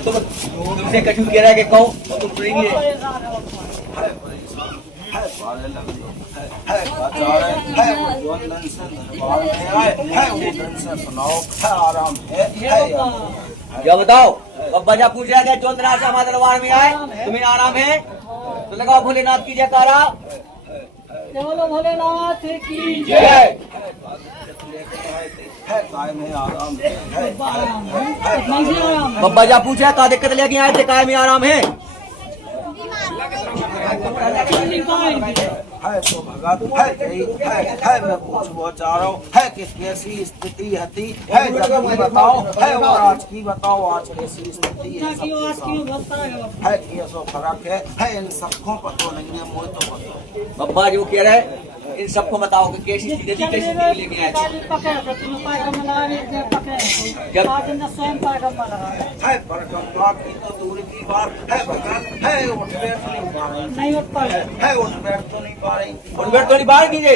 तुमसे कछु कह रहा है कि कहो तुम सुनेंगे। क्या बताओ बब्बा जा पूछ रहा है चौंतरा से हमारे दरबार में आए तुम्हें आराम है तो लगाओ भोलेनाथ की जयकारा। बोलो भोलेनाथ की जय। बब्बा जा पूछा का दिक्कत लेके आए थे काय में आराम है। है तो भगत है मैं पूछना चाह रहा हूँ है कि कैसी स्थिति हती है जब की बताओ है और आज की बताओ आज कैसी स्थिति है है कि ऐसा फर्क है इन सबको पता नहीं है मुझे तो पता। बब्बा जो कह रहा है इन सबको बताओ कि कैसी स्थिति लेके आए है परकम्मा की तो दूर की बात है भगत है उठ बैठ नहीं पा रही है उठ बैठ तो नहीं पा रही उठ बैठ तो नहीं बाहर कीजिए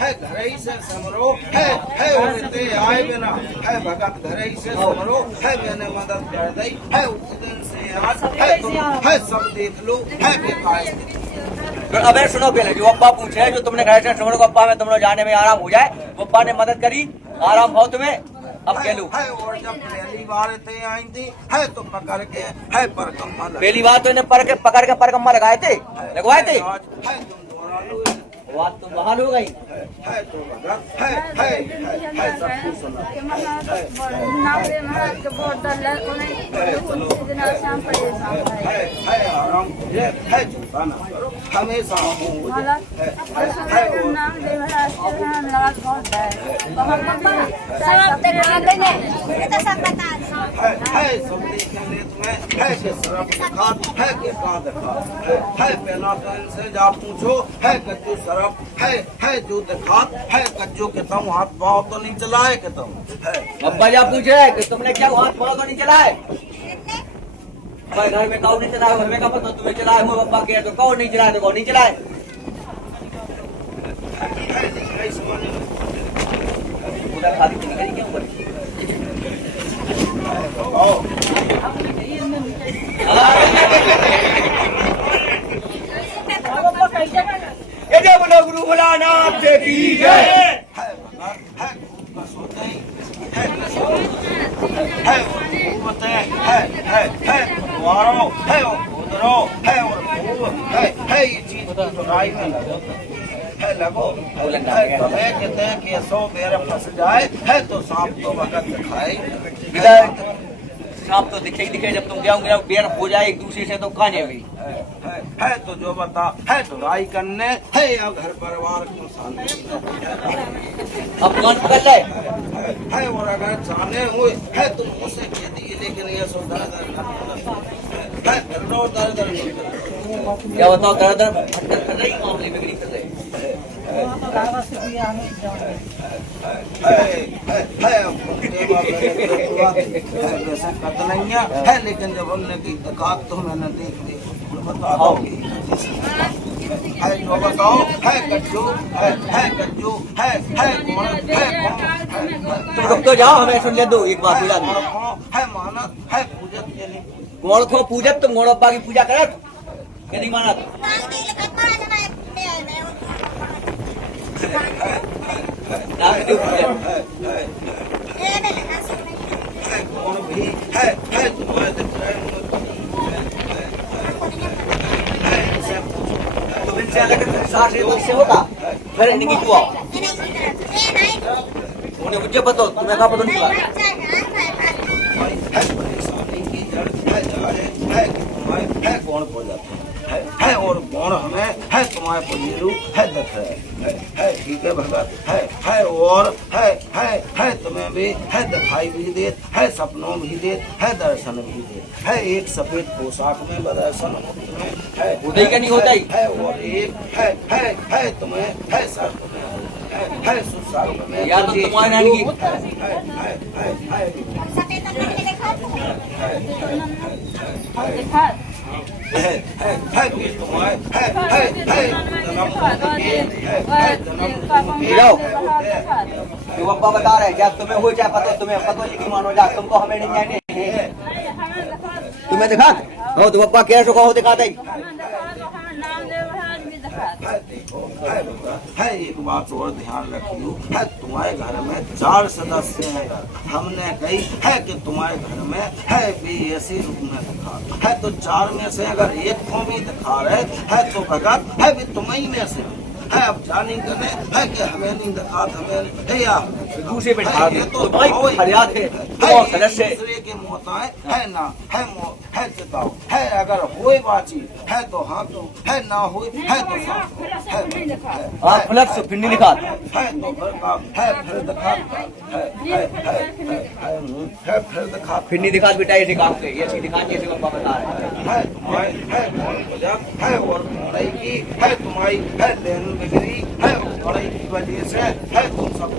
है घर ही से समरो है उठते आए बिना है भगत घर ही से समरो है मैंने मदद कर दी है उस दिन से आज है सब देख लो है बेकार। अबे सुनो पहले जो अब्बा पूछे जो तुमने कहा समझो अब्बा में तुम लोग जाने में आराम हो जाए अब्बा ने मदद करी आराम हो तुम्हें अब कह लो। है और जब पहली बार थे आई थी है तो पकड़ के है परकम्मा पहली बार तो इन्हें पकड़ के परकम्मा लगाए थे लगवाए थे है तुम दोनों बात तो बहाल हो गई है तो भगत है सब कुछ सुना है आराम है चिंता ना करो हमेशा है सब देखने तुम्हें है कि सरफ दिखा है कि का दिखा है पहला तो इनसे जा पूछो है कच्चू सरफ है जो दिखा है कच्चू के तुम हाथ पाँव तो नहीं चलाए के तुम है अब्बा जा पूछे कि तुमने क्या हाथ पाँव तो नहीं चलाए घर में कौन नहीं चलाए घर में का पता तुम्हें चलाए हो अब्बा के तो कौन नहीं चलाए तो कौन नहीं चलाए उधर खाली तो निकली क्यों ऊपर ये जब बोलो गुरु भोलानाथ की जय है ये चीज लड़ाई में है लगो तुम्हें कहते हैं कि 100 बेर फंस जाए है तो सांप तो वक्त खाए सांप तो दिखे जब तुम जाओगे बेर हो जाए एक दूसरे से तो काने भी है तो जो बता है तो लड़ाई करने है या घर परिवार को शांति अब कौन पकड़ ले है और अगर जाने हुए है तो मुझसे कह दिए लेकिन ये सो दर है दर क्या बताओ दर कर रही मामले में नहीं कर रहे वैसे कत नहीं है लेकिन जब हमने की दिखात तो मैंने देख ली बताओ है जो बताओ है कच्चू है कौन तुम रुक तो जाओ हमें सुन ले दो एक बात बुला दो है मानत है पूजत के लिए गोड़ को पूजत तुम गोड़ अब्बा की पूजा करत क्या नहीं मानत कौन भी है तुम्हारे दिख रहे तुम इनसे अलग से होता फिर इनकी हुआ उन्हें मुझे बताओ तुम्हें कहाँ पता नहीं चला परेशानी की जड़ है कौन हो जाता है और कौन हमें है तुम्हारे पुजीलू है दख है ठीक है भगत है और है तुम्हें भी है दिखाई भी दे है सपनों भी दे है दर्शन भी दे है एक सफेद पोशाक में दर्शन है उदय का नहीं होता ही है और एक है तुम्हें है सर है सुसार में यार तुम्हारे नानी की है है भी तुम्हारे है जो अब्बा बता रहे जब तुम्हें हो जाए पतो तुम्हें पतो जी की मानो जा तुमको हमें नहीं जाने तुम्हें दिखा हो तुम अब्बा कैसे कहो दिखा दे है एक बात और ध्यान रखियो है तुम्हारे घर में 4 सदस्य हैं हमने कही है कि तुम्हारे घर में है भी ऐसी रूप में दिखा है तो 4 में से अगर एक को भी दिखा रहे है तो भगत है भी तुम्हें में से है अब जानी करने है कि हमें नहीं दिखा हमें है या दूसरे पे ढाल दे तो भाई फरियाद है तो सदस्य दूसरे के मोहताए है ना है चिताओ है अगर होए बाची है तो हाँ तो है ना होए है तो हां फ्लक्स फिर लिखा है तो फिर दिखा है फिर दिखा फिर नहीं दिखा बेटा ये दिखा के ये सी दिखा जैसे अब्बा बता रहे है तुम्हारी है कौन वजह है और बड़ाई की है तुम्हारी है लेन बिगड़ी है बड़ाई की वजह से है तुम सब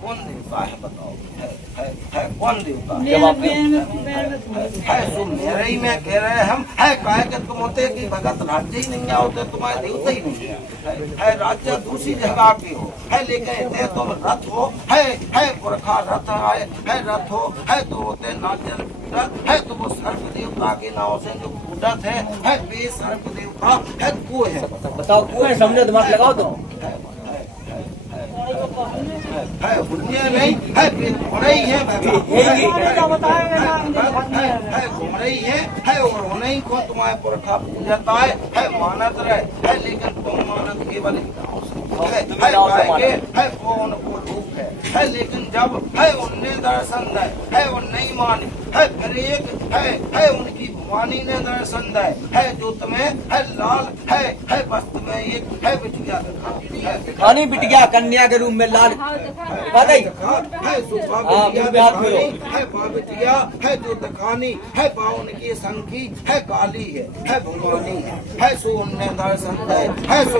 कौन देवता है बताओ है कौन देवता है सो मेरे ही में कह रहे हम है कहे कि तुम होते कि भगत राज्य ही नहीं होते तुम्हारे देवता ही नहीं है राज्य दूसरी जगह के हो है लेकिन तुम रथ हो है पुरखा रथ आए है रथ हो है तो होते नाचन है तो वो सर्प देवता के नाम से जो पूजत है वे सर्प देवता है वो है बताओ वो है समझो दिमाग लगाओ तुम है बुनिया नहीं है घोड़ा ही है घोड़ा ही है और होने ही को तुम्हारे पुरखा पूजता है मानत रहे है लेकिन तुम मानत केवल है कौन को रूप है लेकिन जब है उनने दर्शन दे है वो नहीं मानी है फिर एक है उनकी भवानी ने दर्शन दे है जो तुम्हें है लाल है वस्त्र में एक है बिटिया दिखानी बिटिया कन्या के रूप में लाल पता ही है बिटिया है जो दिखानी है पावन की संखी है काली है भगवानी है सो उनने दर्शन दे है सो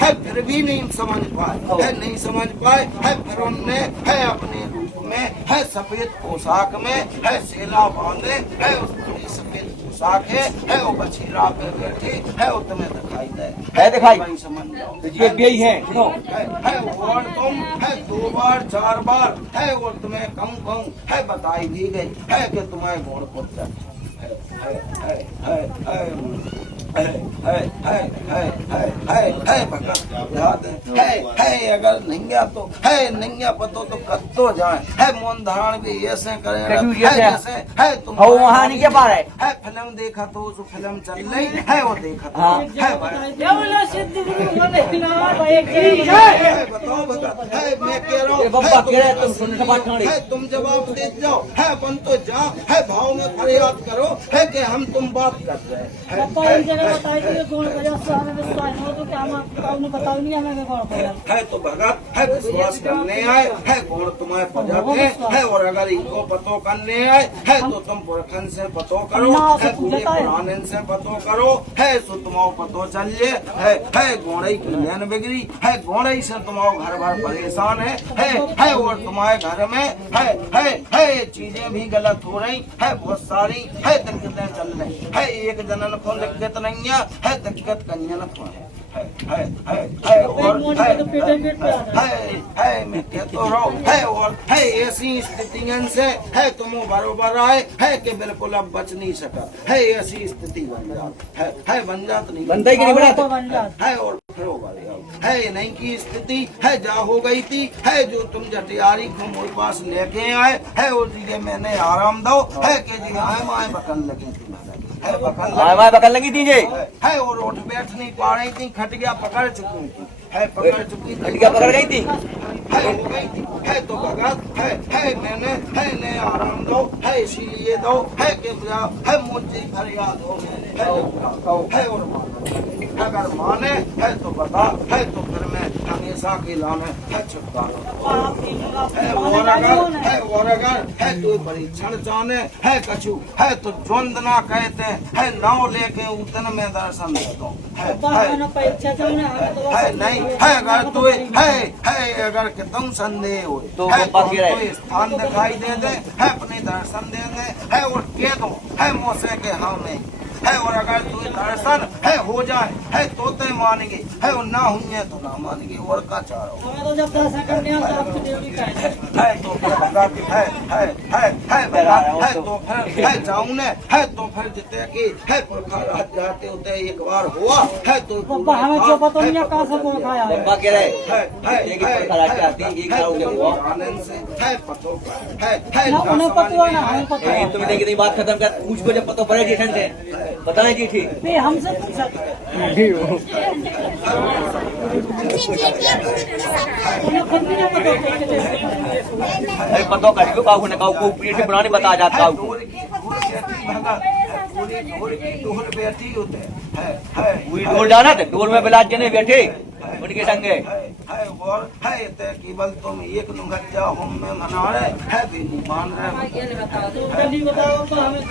है फिर भी नहीं समझ पाए है नहीं समझ पाए है फिर उनने है अपने रूप में है सफेद पोशाक में है सेला बांधे है उसकी सफेद पोशाक है वो बछीरा पे बैठे है वो तुम्हें दिखाई दे है दिखाई समझ जाओ ये बेई है सुनो है और तुम है 2 बार 4 बार है और तुम्हें कम है बताई दी गई है कि तुम्हारे गुण पुत्र अगर नहीं तो है नहीं पतो तो कत्तो जाए है मोन धारण भी ऐसे करे जैसे है तुम वहाँ नहीं के पार है फिल्म देखा तो जो फिल्म चल रही है वो देखा है बताओ भगत है मैं कह रहा हूँ तुम जवाब दे जाओ है बन तो जा है भाव में फरियाद करो है कि हम तुम बात कर रहे हैं है तो भगत है विश्वास करने आए है गुण तुम्हारे पजत है और अगर इनको पतो करने आए है तो तुम पुरखन से पतो करो है पूरे पुराने से पतो करो है सो तुम्हारो पतो चलिए है गोड़ई की लेन बिगड़ी है गोड़ई से तुम्हारो घर भर परेशान है और तुम्हारे घर में है चीजें भी गलत हो रही है बहुत सारी है दिक्कतें चल रही है एक जनन को दिक्कत नहीं है दिक्कत कन्या को है मैं कहता रहो है और है ऐसी स्थितियों से है तुम बरोबर आए है कि बिल्कुल अब बच नहीं सका है ऐसी स्थिति बन जात है बन जात नहीं बनता ही कि नहीं बना है और फिर है नहीं की स्थिति है जा हो गई थी है जो तुम जटियारी को मेरे पास लेके आए है और जी मैंने आराम दो है कि जी आए माए बकन लगी थी बकल लगी थी है और उठ बैठ नहीं पा रही थी खटिया पकड़ चुकी थी है पकड़ चुकी खटिया पकड़ गई थी है हो गई थी है तो भगत है मैंने है ने आराम दो है इसीलिए दो है कि है मुझे फरियाद हो है और अगर माने है तो बता है तो फिर मैं ऐसा के लाने है छुटकारा आप तीनों का है और अगर है तो परीक्षण चाहने है कछु है तो द्वंद ना कहते है नाव लेके उतन में दर्शन दे दो है परीक्षा चलने है नहीं है अगर तो है अगर कि तुम संदेह हो तो है वो बाकी रहे। कोई स्थान दिखाई दे दे है अपने दर्शन दे दे है और कह दो है मोसे के हाँ नहीं है और अगर तू दर्शन है हो जाए है तो ते मानेंगे है और ना हुए तो ना मानेंगे और का चारो हमें तो जब दर्शन करने आते आपको देवरी का है तो फिर बता कि है तो फिर है जाऊं ने है तो फिर जिते की है पुरखा रात जाते होते एक बार हुआ है तो पप्पा हमें जो पता नहीं कहाँ से बोल खाया है पप्पा कह रहे एक खराब आती एक खराब हो गया आनंद से है पतो है ना उन्हें पता है ना हमें पता है तुम देखिए बात खत्म कर मुझको जब पता पड़े जी से बताएं जी ठीक नहीं हमसे पूछा उन्हें खुद भी नहीं पता अरे पता कर क्यों काऊ ने काऊ को पीठ से बनाने बता जाता काऊ डोर बैठी होते है पूरी डोर जाना थे डोर में बिलाज जने बैठे उनके संगे है और है ते केवल तुम एक नुगज्जा हम में मना रहे है भी मान रहे जल्दी बताओ तो हमें तो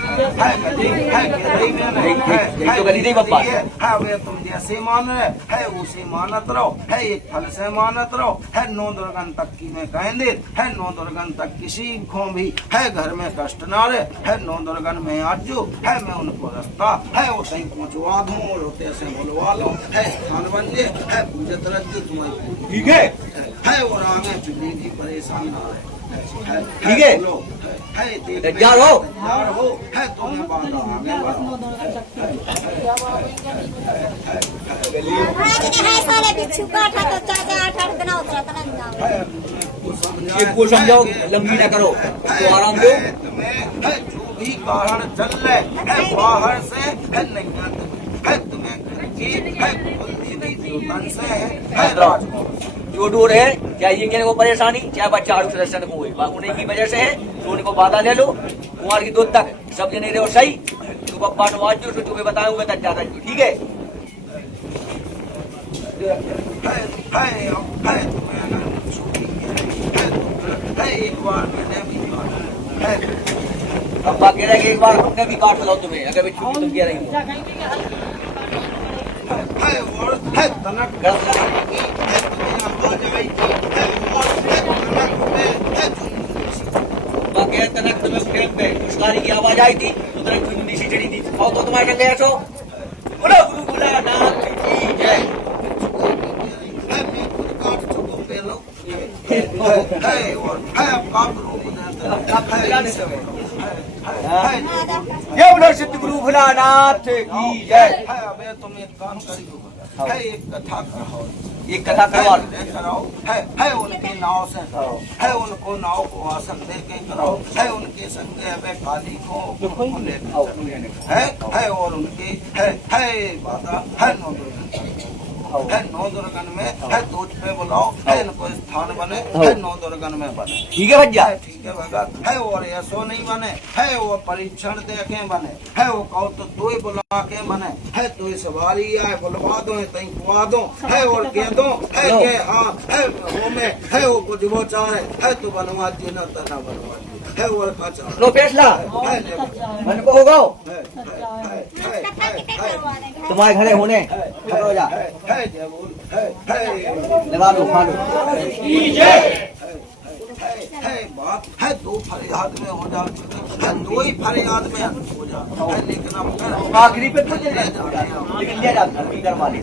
करी नहीं पप्पा है वे तुम जैसे मान रहे है उसे मानत रहो है एक फल से मानत रहो है 9 दुर्गन तक की में कहेंगे है 9 दुर्गन तक किसी को भी है घर में कष्ट ना रहे है 9 दुर्गन में आज जो है मैं उनको रास्ता है वो सही पहुंचवा दूं और होते से बुलवा लो है स्थान बन जे है पूजत रज्जु तुम्हारी ठीक है और आगे चुनी भी परेशान ना रहे ठीक है तैयार हो है तुम्हें बात आगे को समझाओ लंबी ना करो तो आराम दो है जो भी कारण चल रहे है बाहर से है नहीं है तुम्हें घर की है कुल से है जो डोर है चाहे ये कहने को परेशानी चाहे बच्चा आड़ू सदस्य को हुई उन्हीं की वजह से है तो उनको बाधा ले लो कुमार की दूध तक सब जने रहे हो सही तो पप्पा नवाज जो तुम्हें बताऊंगा तक ज्यादा ठीक है एक बार मैंने भी पप्पा कह रहे हैं कि एक बार हमने भी काट लो तुम्हें अगर भी छुट्टी तुम कह रही हो है और है तनक तनक तुम्हें फ्रेम पे पुष्कारी की आवाज आई थी तो तनक चुन्नी सी चढ़ी थी और तो तुम्हारे संग ऐसो बोलो गुरु बोला नाथ की जय है और है आप रूप ये बोलो सिद्ध गुरु भोलानाथ की जय है अबे तुम एक काम करियो है एक कथा करो एक कथा करवा कराओ है उनके नाव से करो है उनको नाव को आसन दे के कराओ है उनके संग अबे काली को है और उनके है बाधा है 9 दुर्गन में है दूध पे बुलाओ है इनको स्थान बने है 9 दुर्गन में बने ठीक है भैया ठीक है भगत है और ऐसो नहीं बने है वो परीक्षण देखे बने है वो कहो तो तू ही बुला के बने है तू ही सवारी आए बुलवा दो तई खुआ दो है और कह दो है के हाँ है वो में है वो कुछ वो चाहे है तू बनवा दी ना तना बनवा दी है और का चाहे लो फैसला मन को होगा तुम्हारे घरे होने हो जा लगा दो खा लो है बात है 2 फरियाद में हो जा 2 ही फरियाद में हो जा लेकिन अब आखिरी पे कुछ नहीं लेकिन ले जा घर की घर वाले